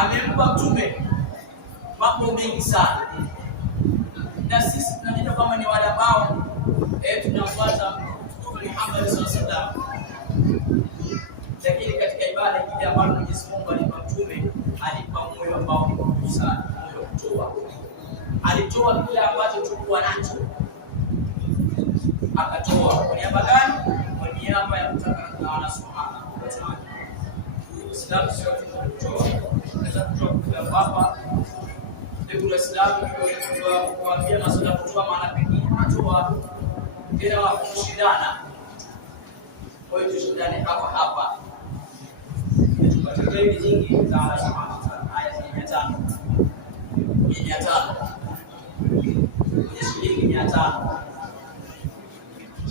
amempa mtume mambo mengi sana, na sisi tunajua kama ni wale ambao tunafuata Mtume Muhammad sallallahu alaihi wasallam. Lakini katika ibada ile ambayo Mwenyezi Mungu alimpa mtume, alimpa moyo ambao ni mkubwa sana, moyo kutoa. Alitoa kile ambacho tulikuwa nacho, akatoa kwa niaba gani? Kwa niaba ya kutaka na Allah subhanahu wa ta'ala. Uislamu sio kutoa, unaweza kutoa kwa baba. Ndio Uislamu kwa kuambia masuala kutoa, maana pekee unatoa tena wa kushindana. Kwa hiyo tushindane hapa. Tupate zaidi nyingi za Allah subhanahu wa ta'ala. Aya 500. 500. Shilingi 500.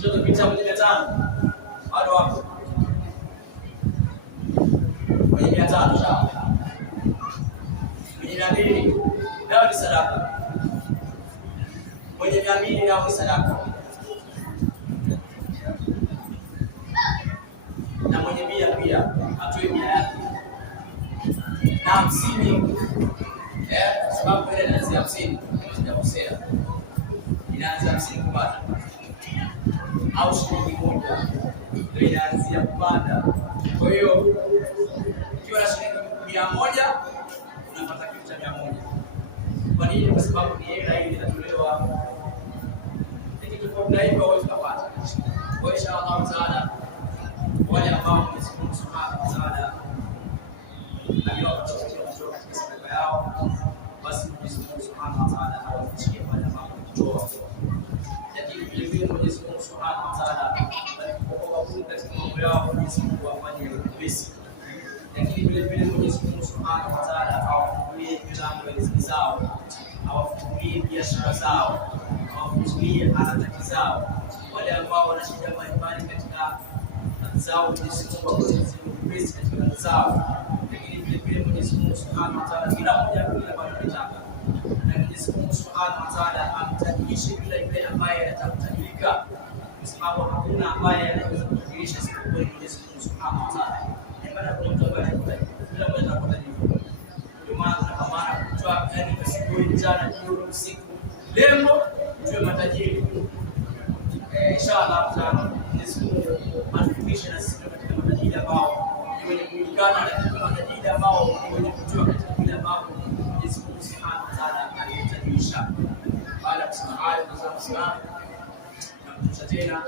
Sio kupita 500. Bado wapo. Kwenye 500 sawa. Kwenye 200 nao ni sadaka. Kwenye 200 nao ni sadaka. Na mwenye 100 pia atoe 100 yake. Na 50 sababu ile inaanzia 50 sijakosea. Inaanzia 50 kupanda. Au shilingi 1 ndio inaanzia kupanda. Kwa hiyo ukiwa na shilingi 100 unapata kitu cha 100. Kwa nini? Kwa sababu ni hela ile inatolewa. Hiki kwa muda hivyo wewe utapata. Kwa inshallah taala wale ambao Mwenyezi Mungu Subhanahu wa Ta'ala aliwapa katika sadaka yao, basi Mwenyezi Mungu Subhanahu wa Ta'ala awafikie wale ambao kutoa. Lakini vile vile Mwenyezi Mungu Subhanahu wa Ta'ala alipokuwa katika mambo yao, Mwenyezi Mungu afanye wepesi. Lakini vile vile Mwenyezi Mungu Subhanahu wa Ta'ala awafungulie milango ya riziki zao, awafungulie biashara zao, awafungulie harakati zao. Wale ambao wana shida mbalimbali katika zao, Mwenyezi Mungu awasaidie wepesi katika zao. Lakini vile vile Mwenyezi Mungu Subhanahu wa Ta'ala kila mmoja kile ambacho anataka, na Mwenyezi Mungu Subhanahu wa Ta'ala amtajirishe kila yule ambaye atakutajirika, kwa sababu hakuna ambaye anaweza kutajirisha isipokuwa Mwenyezi Mungu Subhanahu wa Ta'ala. Baada ya mtu ambaye anakutajirika, kila mmoja atakutajirika. Ndio maana tunapambana kutoa yani asubuhi, mchana, jioni, usiku, lengo tuwe matajiri. Inshallah taala Mwenyezi Mungu atufikishe na sisi katika matajiri ambao ni wenye kujulikana, na matajiri ambao ni wenye kutoa katika kile ambapo Mwenyezi Mungu Subhanahu wa Ta'ala alitajirisha. Baada ya kusema hayo, tuzamsiana na kutusha tena